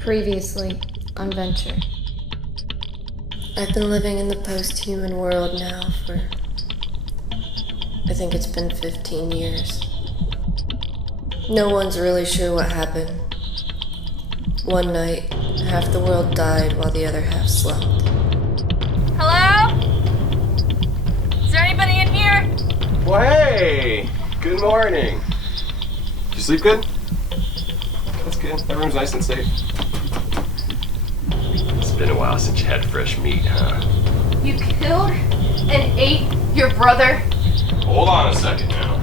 Previously on Venture. I've been living in the post-human world now for, I think it's been 15 years. No one's really sure what happened. One night, half the world died while the other half slept. Hello? Is there anybody in here? Well, hey! Good morning. Did you sleep good? That's good. That room's nice and safe. It's been a while since you had fresh meat, huh? You killed and ate your brother? Hold on a second now.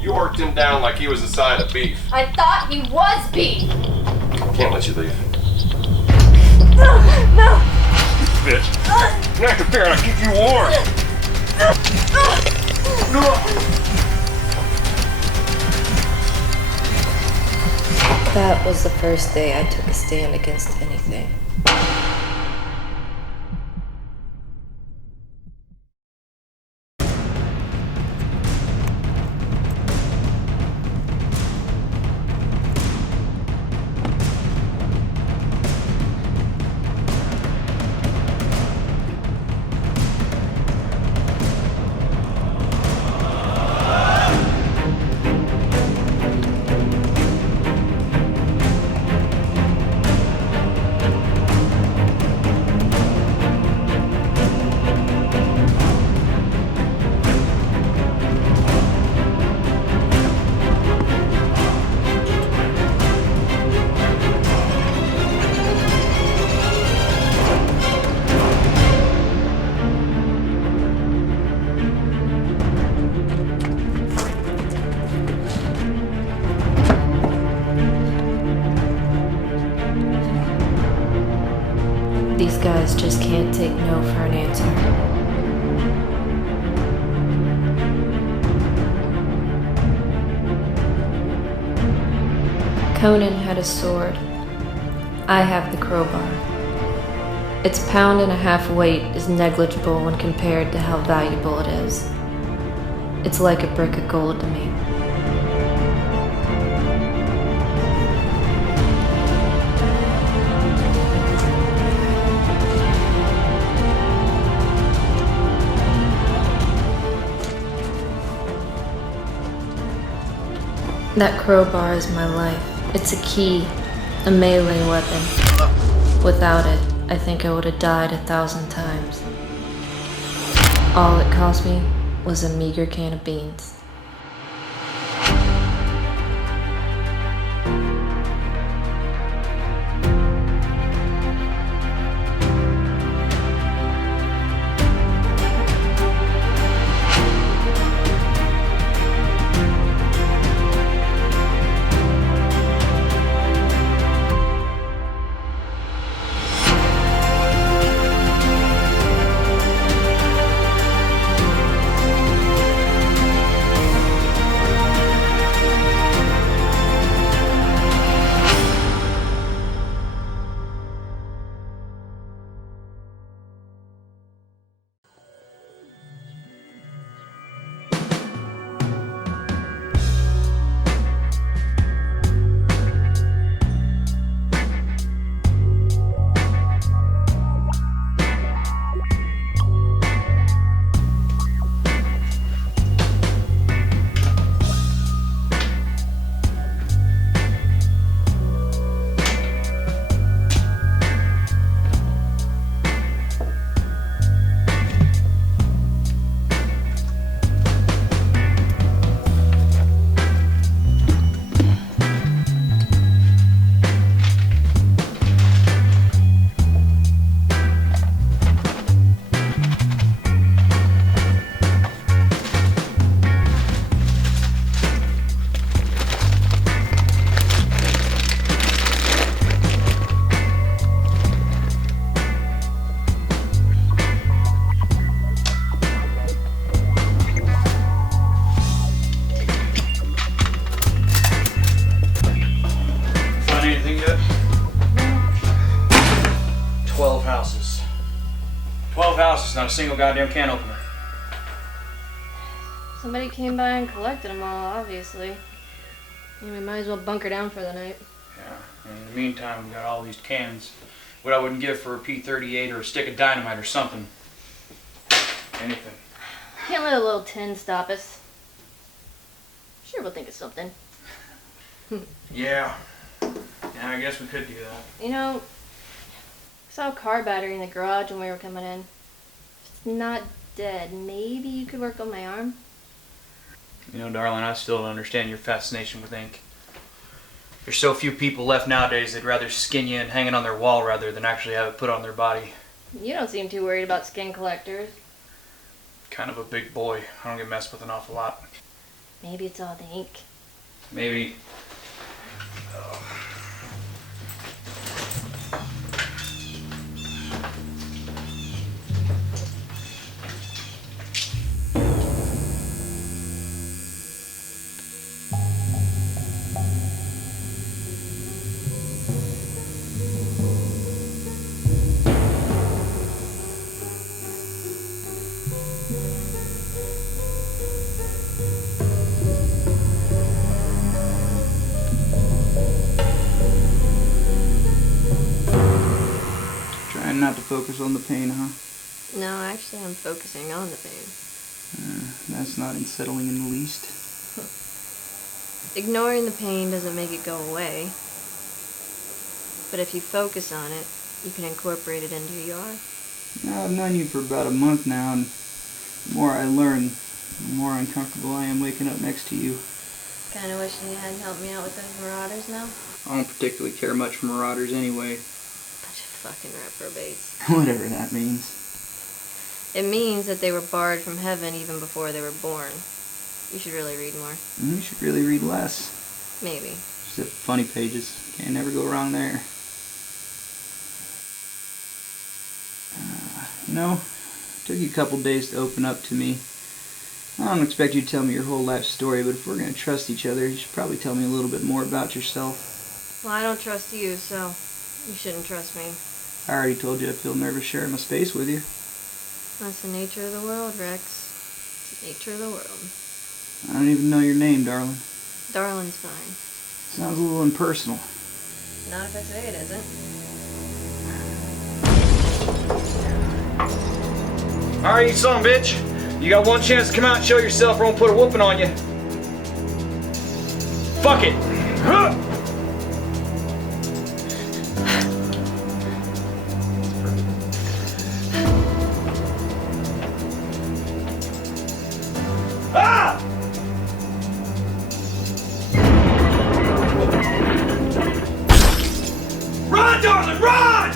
You worked him down like he was a side of beef. I thought he was beef. Can't let you leave. No! Bitch. You're not comparing, I'll keep you warm. That was the first day I took a stand against anything. These guys just can't take no for an answer. Conan had a sword. I have the crowbar. Its pound-and-a-half weight is negligible when compared to how valuable it is. It's like a brick of gold to me. That crowbar is my life. It's a key, a melee weapon. Without it, I think I would have died 1,000 times. All it cost me was a meager can of beans. Anything yet? 12 houses. 12 houses, not a single goddamn can opener. Somebody came by and collected them all, obviously. Yeah, we might as well bunker down for the night. Yeah. And in the meantime, we got all these cans. What I wouldn't give for a P-38 or a stick of dynamite or something. Anything. Can't let a little tin stop us. Sure, we'll think of something. Yeah. Yeah, I guess we could do that. You know, I saw a car battery in the garage when we were coming in. It's not dead. Maybe you could work on my arm? You know, darling, I still don't understand your fascination with ink. There's so few people left nowadays that'd rather skin you and hang it on their wall rather than actually have it put on their body. You don't seem too worried about skin collectors. Kind of a big boy. I don't get messed with an awful lot. Maybe it's all the ink. Maybe. Trying not to focus on the pain, huh? No, actually, I'm focusing on the pain. That's not unsettling in the least. Ignoring the pain doesn't make it go away. But if you focus on it, you can incorporate it into who you are. Now, I've known you for about a month now, and the more I learn, the more uncomfortable I am waking up next to you. Kinda wishing you hadn't helped me out with those marauders now. I don't particularly care much for marauders anyway. Bunch of fucking reprobates. Whatever that means. It means that they were barred from heaven even before they were born. You should really read more. You should really read less. Maybe. Just the funny pages. Can't never go wrong there. You know, it took you a couple days to open up to me. I don't expect you to tell me your whole life story, but if we're going to trust each other, you should probably tell me a little bit more about yourself. Well, I don't trust you, so you shouldn't trust me. I already told you I feel nervous sharing my space with you. That's the nature of the world, Rex. It's the nature of the world. I don't even know your name, darling. Darlin's fine. Sounds a little impersonal. Not if I say it isn't. Alright, you son of a bitch. You got one chance to come out and show yourself or I'm gonna put a whooping on you. Fuck it. Huh. Ah! Run, darling, run!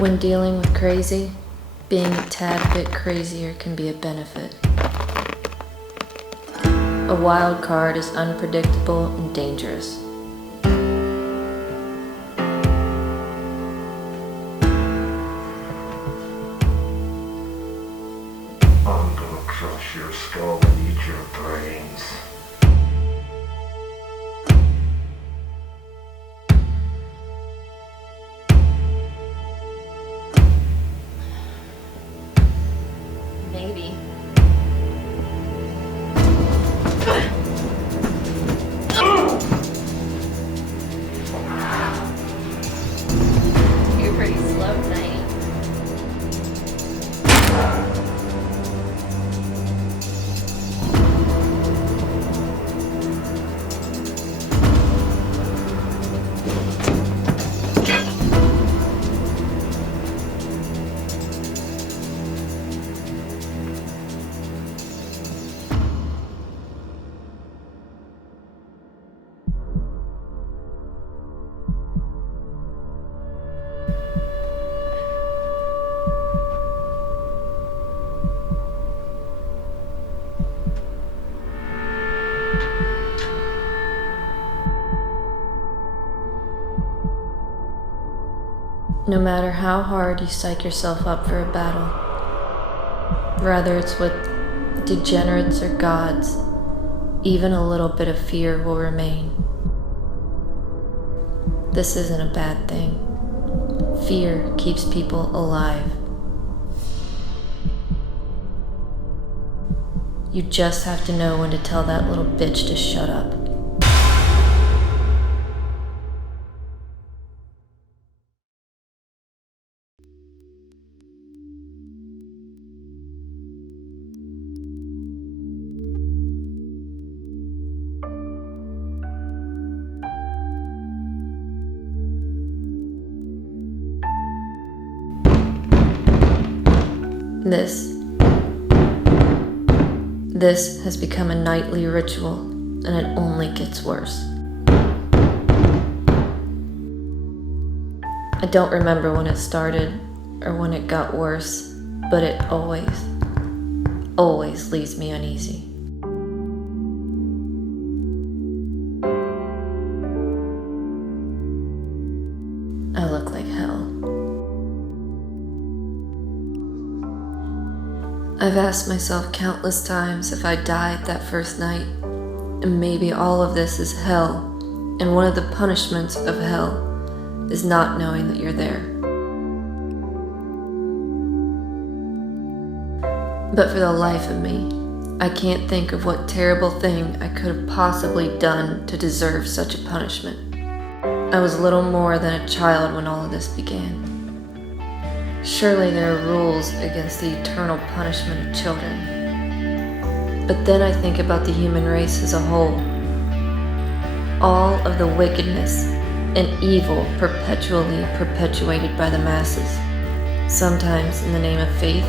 When dealing with crazy, being a tad bit crazier can be a benefit. A wild card is unpredictable and dangerous. I'm gonna crush your skull and eat your brains. Maybe. You're pretty slow tonight. No matter how hard you psych yourself up for a battle, whether it's with degenerates or gods, even a little bit of fear will remain. This isn't a bad thing. Fear keeps people alive. You just have to know when to tell that little bitch to shut up. This has become a nightly ritual, and it only gets worse. I don't remember when it started or when it got worse, but it always leaves me uneasy. I look like hell. I've asked myself countless times if I died that first night, and maybe all of this is hell, and one of the punishments of hell is not knowing that you're there. But for the life of me, I can't think of what terrible thing I could have possibly done to deserve such a punishment. I was little more than a child when all of this began. Surely there are rules against the eternal punishment of children. But then I think about the human race as a whole. All of the wickedness and evil perpetually perpetuated by the masses, sometimes in the name of faith,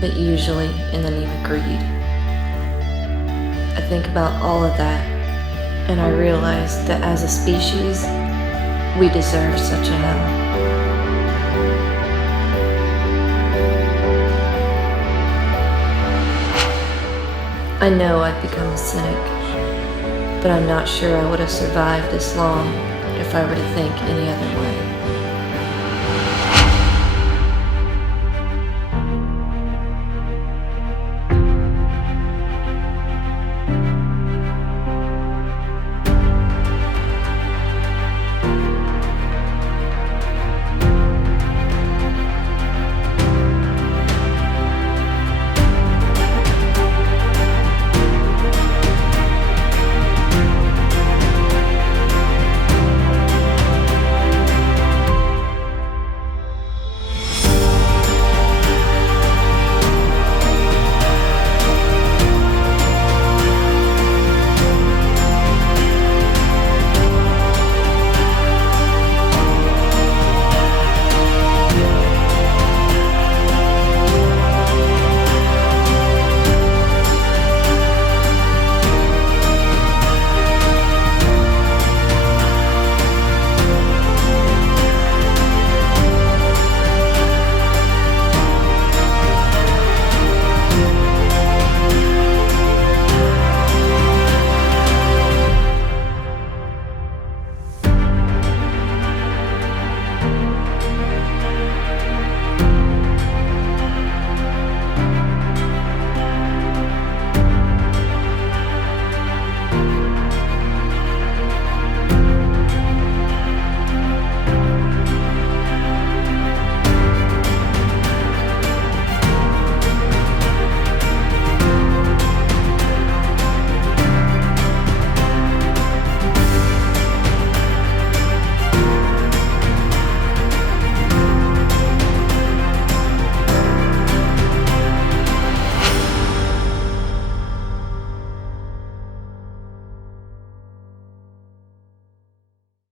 but usually in the name of greed. I think about all of that, and I realize that as a species, we deserve such a hell. I know I've become a cynic, but I'm not sure I would have survived this long if I were to think any other way.